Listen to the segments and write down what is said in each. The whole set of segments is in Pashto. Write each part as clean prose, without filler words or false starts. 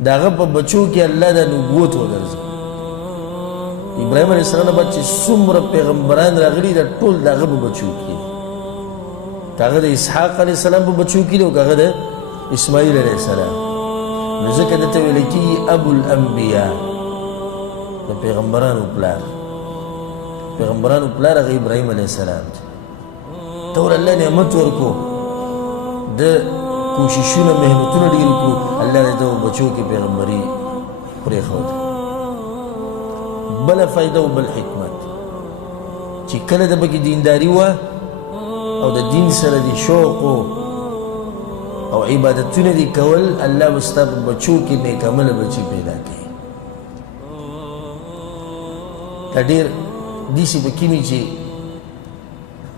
داغه په بچو کې الله د نبوت وګرځي. ابراهیم علیه السلام نه بعد چې څومره پیغمبران راغلي دا ټول داغه په بچو کې، هغه د اسحاق علیه السلام په بچو کې دی او هغه د اسماعیل علیه السلام. نو ځکه دته ویل کېږي ابو الانبیا، د پیغمبرانو پلار. پیغمبرانو پلار هغه ابراهیم علیه السلام دی. ته ور الله نعمت ورکو، د کوششونه محنتونه ډېر کړو، الله دې ته بچو کې پیغمبري پرېښود. بله فایده او بل حکمت چې کله د پکې دینداري وه او د دین سره د شوق او عبادتونه دي کول، الله به ستا په بچو کې نیک عمله بچي پیدا کوي. دا ډېر داسې پکې وي چې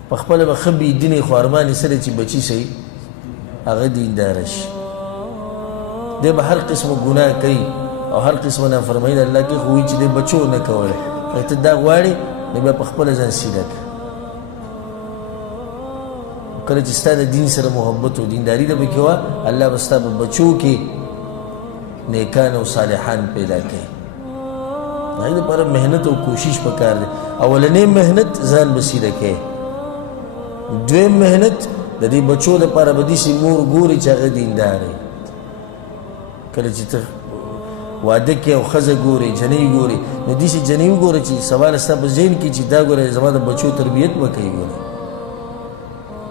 په خپله به ښه بېدینې خو ارمان یې سره چې بچي صحیح هغه دینداره شي. دی به هر قسمه ګناه کوي او هر قسمه نافرمایي د الله کوي، خو وایي چې دی بچو نه کولی. ته دا غواړې نو بیا په خپله ځان سیده کړه. کله چې ستا د دین سره محبت او دینداري ده پکې وه، الله به ستا په بچو کې نیکان او صالحان پیدا کوي. د هغې دپاره محنت او کوشش پکار دی. اولنۍ محنت ځان به سیده کوي، دویم محنت د دې بچو دپاره به داسې مور ګوري چې هغه دیندار وي. کله چې ته واده کې او ښځه ګورې، جنۍ ګورې، نو داسې جنۍ وګوره چې سبا له ستا په ذهن کې چې دا ګوره زما د بچو تربیت به کوي. ګوره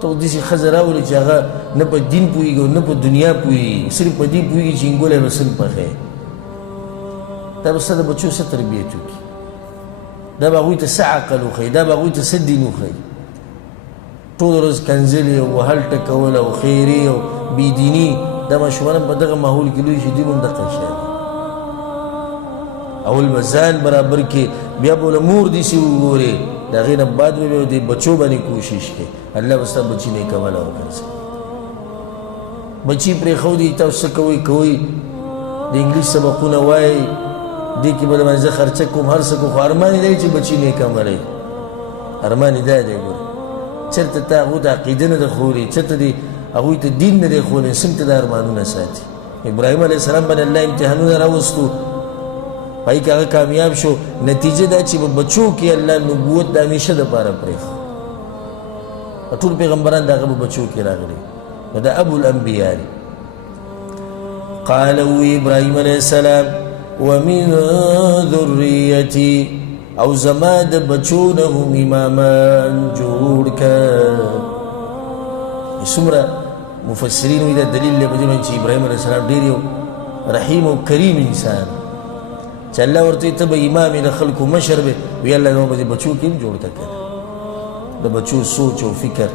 ته داسې ښځه راولې چې هغه نه په دین پوهېږي او نه په دنیا پوهېږي، صرف په دې پوهېږي چې انګولی به څنګه پخوي. دا به ستا د بچو څه تربیت وکړي؟ دا به هغوی ته څه عقل وښیي؟ دا به هغوی ته څه دین وښیي؟ ټول ورځ کنځلې او وهل ټکول او خیرې او بېدیني، دا ماشومان په دغه ماحول کې لوی شي، دوی به هم دغه شی دي. اول به ځان برابر کې، بیا به له مور داسې وګورې، د هغې نه بعد به بیا د بچو باندې کوشش کوې. الله به ستا بچي نیک عمله وګرځوي. بچي پرېښودي، تاسو څه کوئ کوئ، د انګلیس سبقونه وایئ، دې کې به د باندې زه خرچه کوم، هر څه کوم، خو ارمان یې دی چې بچي نیک عمله وي. ارمان یې دا دی. ګوره چېرته ته هغو ته عقیده نه ده ښولې، چېرته دې هغوی ته دین نه دی ښولې، څنګه ته دا ارمانونه ساتي؟ ابراهیم علیه السلام باندې الله امتحانونه راوستو، پای کې هغه کامیاب شو. نتیجه دا چې په بچو کې الله نبوت د همیشه دپاره پرېښود. ټول پیغمبران د هغه په بچو کې راغلي. نو دا ابو الانبیا دی. قال وی ابراهیم علیه السلام ومن ذریتی، او زما د بچو نه هم امامان جوړ کړه. څومره مفسرین وایي دا دلیل دی په دې باندې چې ابراهیم علیه السلام ډېر یو رحیم او کریم انسان، چې الله ورته ته به امام یې، د خلکو مشر به وي. الله زما په دې بچو کې هم جوړ کړه. د بچو سوچ او فکر،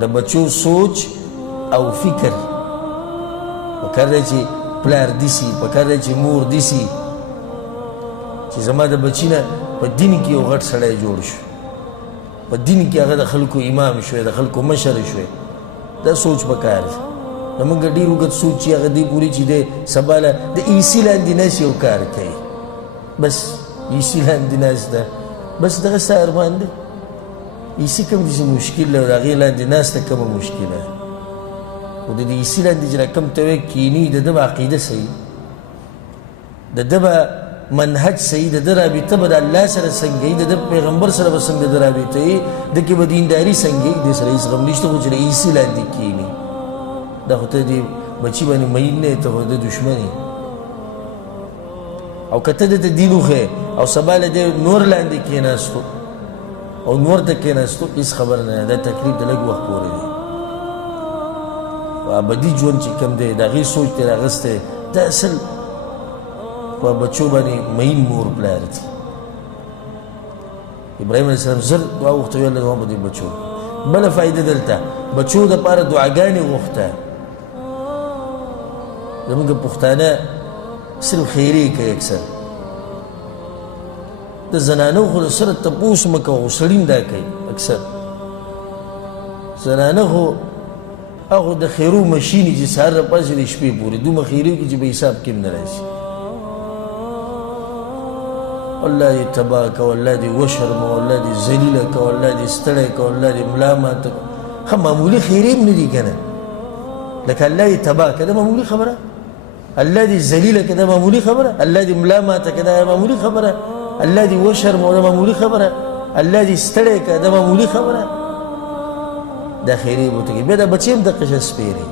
د بچو سوچ او فکر پکار دی چې پلار دیسي، پکار دی چې مور دیسي، چې زما د بچي نه په دین کې یو غټ سړی جوړ شو، په دین کې هغه د خلکو امام شوی، د خلکو مشر شوی. دا سوچ پکار دی. زمونږ ډېر اوږد سوچ چې هغه دې پورې چې دی سبا له د ایسي لاندې ناست یو کار کوي، بس ایسي لاندې ناست ده، بس دغه ستا ارمان دی. ایسي کوم داسې مشکل ده، د هغې لاندې ناسته کومه مشکله، خو د دې ایسي لاندې چې را کوم ته وایي کیني، د ده به عقیده صحیح، د ده به منهج صحیح، د ده رابطه به د الله سره څنګه وي، د ده پیغمبر سره به څنګه د رابطه وي، د کې به دینداري څنګه وي. دې سره هېڅ غم نشته، خو چې د ایسي لاندې کیني، دا خو ته دې بچي باندې مین نه یې، ته خو د دشمن یې. او که ته دته دین وښیې او سبا له دې نور لاندې کېناستو او نور ته کېناستو، هېڅ خبره نه ده. دا تکلیف د لږ وخت پورې دی. ابدي ژوند چې کوم دی، د هغې سوچ ترې راغستی، دا اصل په بچو باندې مین مور پلار دي. ابراهیم علیه السلام زر دعا وغوښته، ویل زما په دې بچو. بله فایده دلته بچو دپاره دعاګانې غوښته. زمونږ پښتانه صرف خیرې کوي اکثر، د زنانو خو سره تپوس مه کوه، خو سړي دا کوي اکثر. زنانه خو هغو د خیرو مشینې چې سهار راپاسې د شپې پورې دومره خیرې وکړي چې په حساب کې هم نه راشي. الله دې تباه که، الله دې وشرمه، الله دې ذلیله که، الله دې ستړی که، الله دې ملا ماته که. ښه معمولي خیرې هم نه دي که نه، لکه الله دې تباه که، دا معمولي خبره الله دې ذلیله که دا معمولي خبره؟ الله دې ملا ماته که دا معمولي خبره؟ الله دې وشرموه دا معمولي خبره؟ الله دې ستړی که دا معمولي خبره؟ دا خیرې بوټه کې بیا دا بچې هم دقه شه سپېرې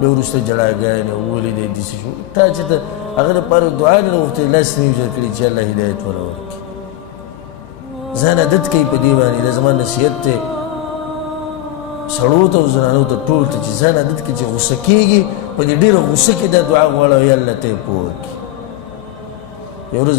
بیا وروسته جړاګانې ولې دی داسې شو تا چې ته هغه دپاره دعا نه غوښتې لاس نه وجر کړي چې الله هدایت وله ورکړي ځان عادت کوي په دې باندې دا زما نصیحت دی سړو ته او زنانو ته ټول ته چې ځان عادت کړي چې غوسه کېږي په دې ډېره غوسه کې دا دعا غواړه یا الله ته یې پوه کړي یو ورځ